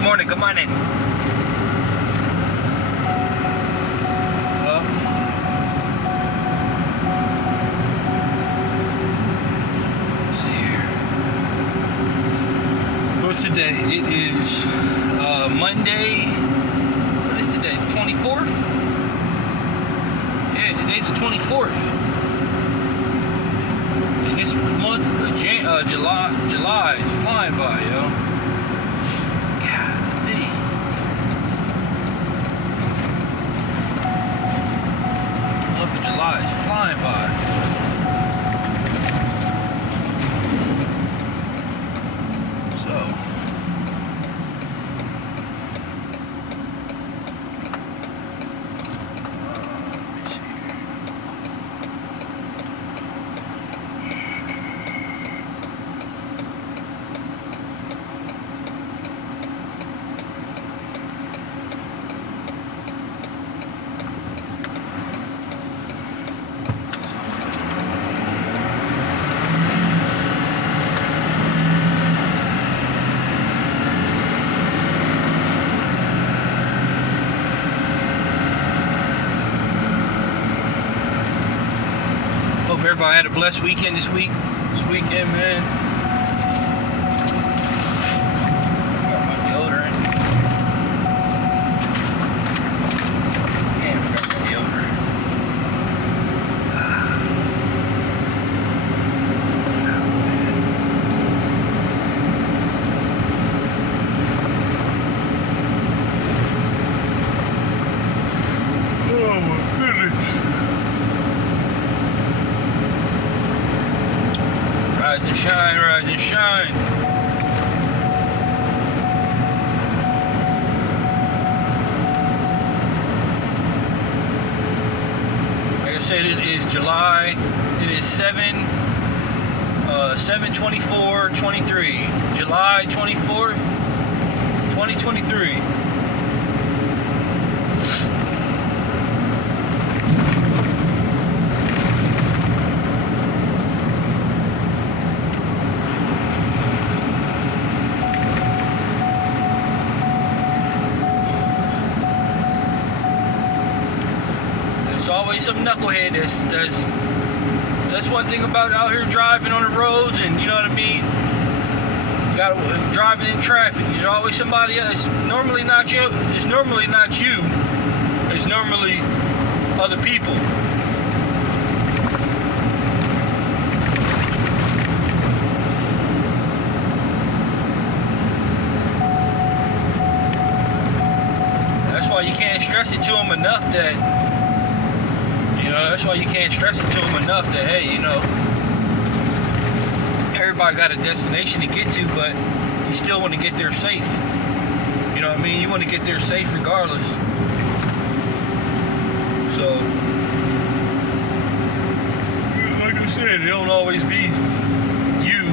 morning, good morning, good morning. Let's see here. What's today? It is Monday. What is today? The 24th? Yeah, today's the 24th. And this month of July is flying by, yo. Golly. The month of July is flying by. Hope everybody had a blessed weekend this weekend, man. Got my deodorant. Yeah, I forgot my deodorant. Oh my goodness. Rise and shine, rise and shine. Like I said, it is July. It is 7/24/23. July 24th, 2023. There's always some knucklehead that's one thing about out here driving on the roads, and you know what I mean? You gotta driving in traffic. There's always somebody else. It's normally not you. It's normally not you. It's normally other people. That's why you can't stress it to them enough that. That's why you can't stress it to them enough that, hey, everybody got a destination to get to, but you still want to get there safe. You know what I mean? You want to get there safe regardless. So, like I said, it don't always be you.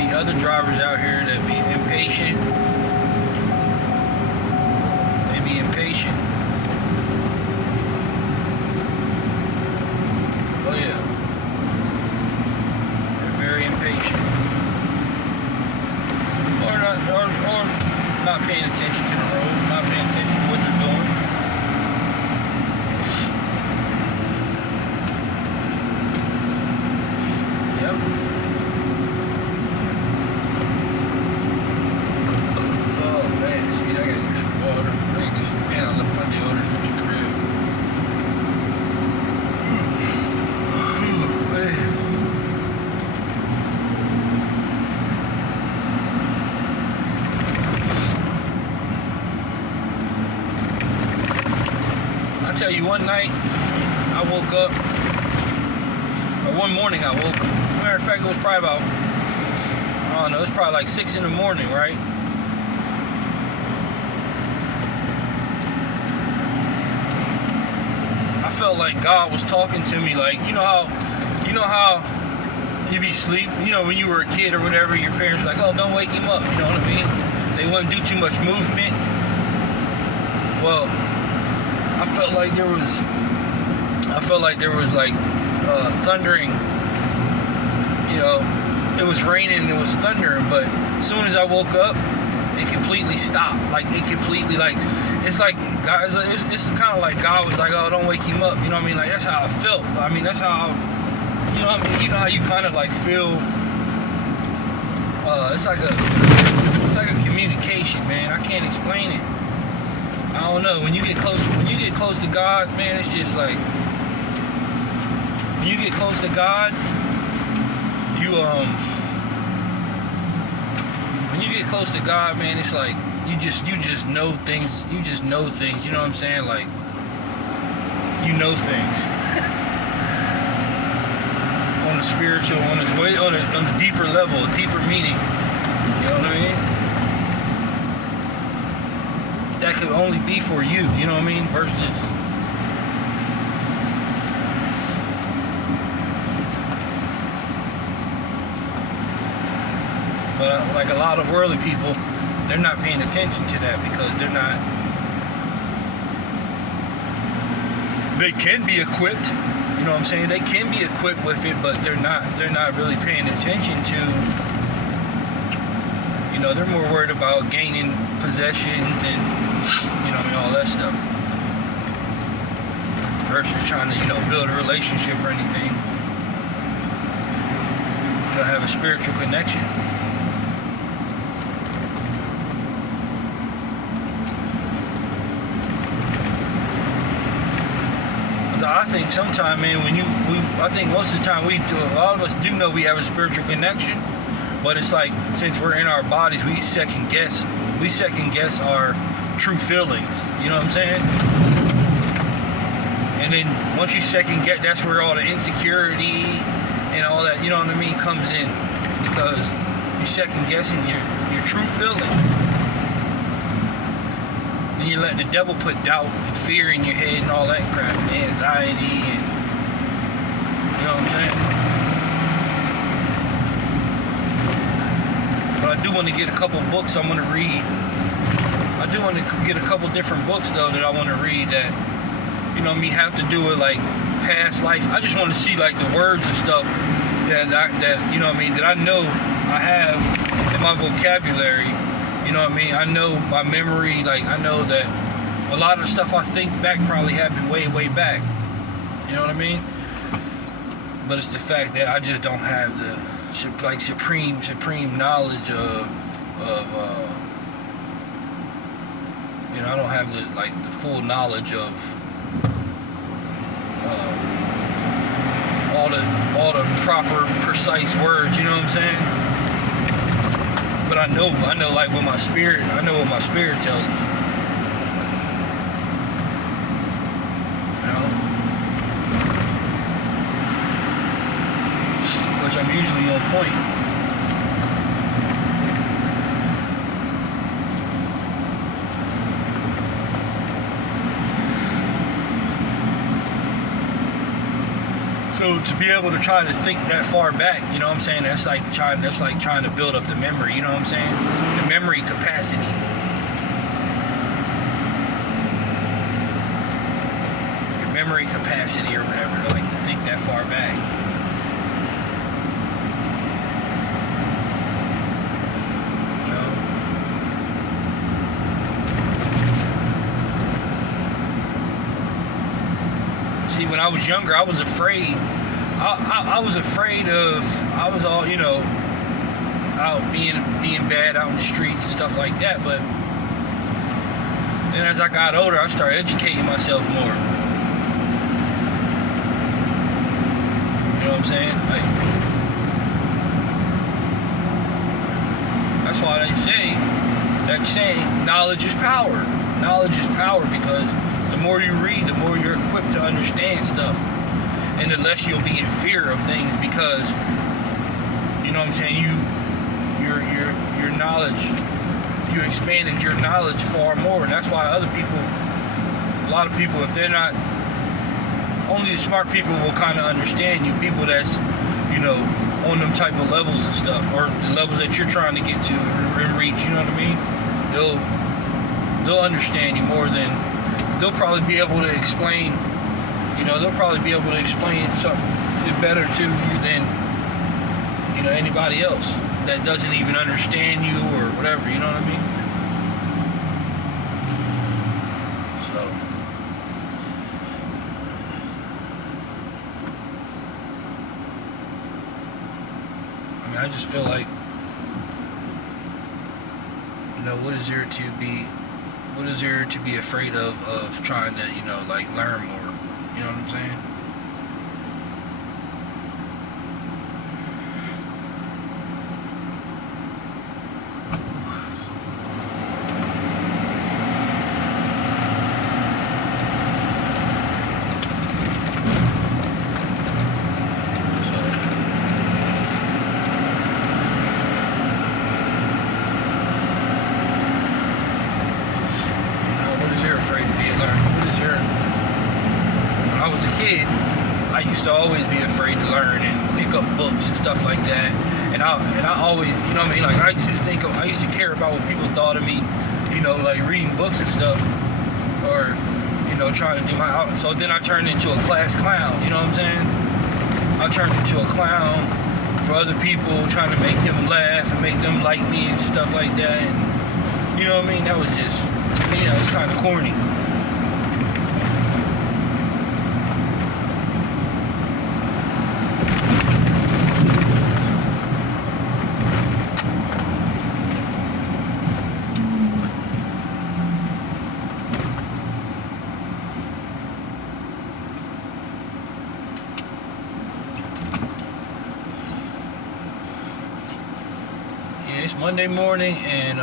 The other drivers out here that be impatient. Impatient. Oh yeah. They're very impatient. Or not paying attention to the road, not paying attention to what they're doing. Yep. Oh man, see, I gotta use some water. Man, I left my deodorant in the crib. Oh, man. I tell you, one night I woke up, or one morning I woke up. Matter of fact, it was probably about, I don't know, it was probably like 6 in the morning, right? I felt like God was talking to me, like, you know how you be asleep, when you were a kid or whatever, your parents like, oh, don't wake him up, you know what I mean? They wouldn't do too much movement. Well, I felt like there was like thundering, it it was raining and it was thundering, but as soon as I woke up, it completely stopped. Like, it completely, like, it's like, guys, it's kind of like God was like, oh, don't wake him up. You know what I mean? Like, that's how I felt. I mean, that's how, you know what I mean? You know how you kind of like feel, it's like a communication, man. I can't explain it. I don't know. When you get close to God, man, it's just like, when you get close to God, when you get close to God, man, it's like you just know things. You just know things. You know what I'm saying? Like, you know things on the spiritual, on the deeper level, deeper meaning. You know what I mean? That could only be for you. You know what I mean? Versus. But like a lot of worldly people, they're not paying attention to that because they can be equipped, you know what I'm saying? They can be equipped with it, but they're not really paying attention to, you know, they're more worried about gaining possessions and, you know, all that stuff. Versus trying to, you know, build a relationship or anything. You know, have a spiritual connection. I think sometimes, man, I think most of the time a lot of us do know we have a spiritual connection, but it's like, since we're in our bodies, we second guess our true feelings, you know what I'm saying? And then once you second guess, that's where all the insecurity and all that, you know what I mean, comes in, because you're second guessing your true feelings. And you let the devil put doubt and fear in your head and all that crap, and anxiety, and you know what I'm saying? But I do want to get a couple books I want to read. I do want to get a couple different books though that I want to read that, you know, me have to do with like past life. I just want to see like the words and stuff that you know what I mean, that I know I have in my vocabulary. You know what I mean? I know my memory, like I know that a lot of the stuff I think back probably happened way, way back. You know what I mean? But it's the fact that I just don't have the like supreme knowledge of you know, I don't have the full knowledge of all the proper, precise words. You know what I'm saying? But I know like what my spirit tells me. You know? Which I'm usually on point. So to be able to try to think that far back, you know what I'm saying? That's like trying to build up the memory, you know what I'm saying? The memory capacity. Your memory capacity or whatever, to like to think that far back. You know? See, when I was younger, I was afraid. I was all, you know, out being bad out in the streets and stuff like that. But then as I got older, I started educating myself more. You know what I'm saying? Like, that's why they say that saying, knowledge is power. Knowledge is power, because the more you read, the more you're equipped to understand stuff. And the less you'll be in fear of things, because, you know what I'm saying, your knowledge, you expanded your knowledge far more. And that's why a lot of people, if they're not, only the smart people will kind of understand you. People that's, you know, on them type of levels and stuff, or the levels that you're trying to get to and reach, you know what I mean? They'll understand you more than, they'll probably be able to explain. You know, they'll probably be able to explain something better to you than, you anybody else that doesn't even understand you or whatever, you know what I mean? So, I mean, I just feel like, what is there to be afraid of trying to, like learn more, you know what I'm saying? I used to always be afraid to learn and pick up books and stuff like that. And I always, you know what I mean? Like I used to care about what people thought of me, like reading books and stuff, or trying to do my out. So then I turned into a class clown. You know what I'm saying? I turned into a clown for other people, trying to make them laugh and make them like me and stuff like that. And you know what I mean? That was just, to me, that was kind of corny. It's Monday morning, and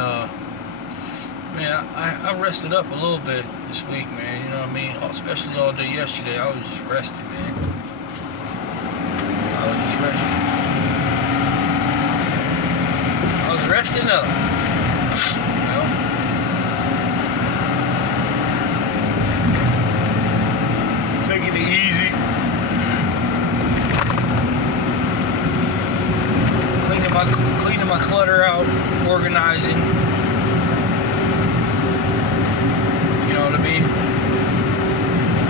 man, I rested up a little bit this week, man. You know what I mean? Especially all day yesterday, I was just resting, man. I was just resting. I was resting up. Taking it easy. Cleaning my clutter out, organizing. You know what I mean?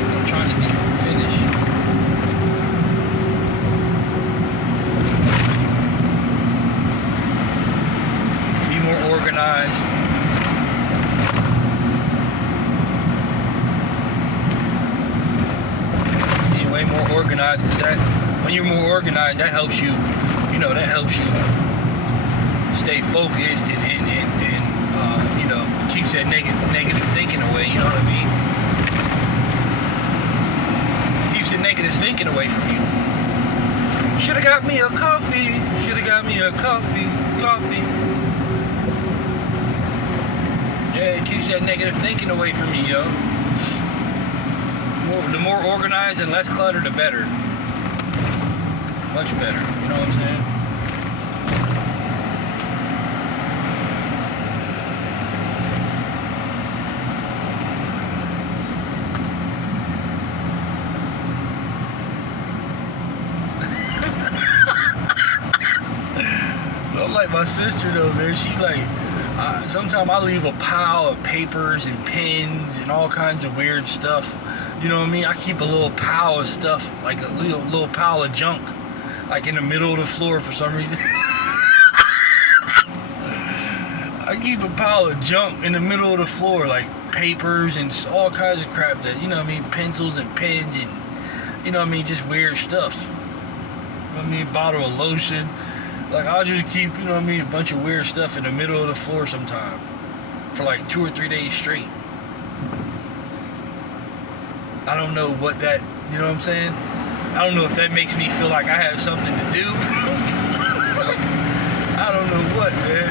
I'm trying to get finished. Be more organized. Be way more organized, because when you're more organized, that helps you. That helps you stay focused and keeps that negative thinking away, you know what I mean? Keeps the negative thinking away from you. Should've got me a coffee. Should've got me a coffee. Yeah, it keeps that negative thinking away from you, yo. The more organized and less cluttered, the better. Much better, you know what I'm saying? I'm like my sister though, man. She like, sometimes I leave a pile of papers and pens and all kinds of weird stuff. You know what I mean? I keep a little pile of stuff, like a little pile of junk, like in the middle of the floor for some reason. I keep a pile of junk in the middle of the floor, like papers and all kinds of crap that, you know what I mean, pencils and pens and, you know what I mean, just weird stuff. You know what I mean, bottle of lotion. Like, I'll just keep, you know what I mean, a bunch of weird stuff in the middle of the floor sometime for like 2 or 3 days straight. I don't know what that, you know what I'm saying? I don't know if that makes me feel like I have something to do. I don't know what, man.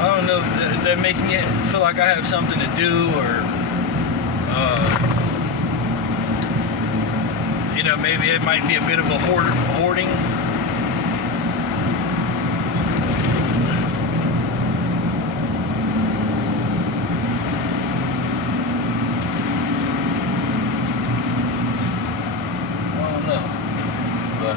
I don't know if that makes me feel like I have something to do, or maybe it might be a bit of a hoarding. I don't know, but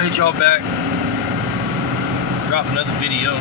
I'll hit y'all back. Drop another video.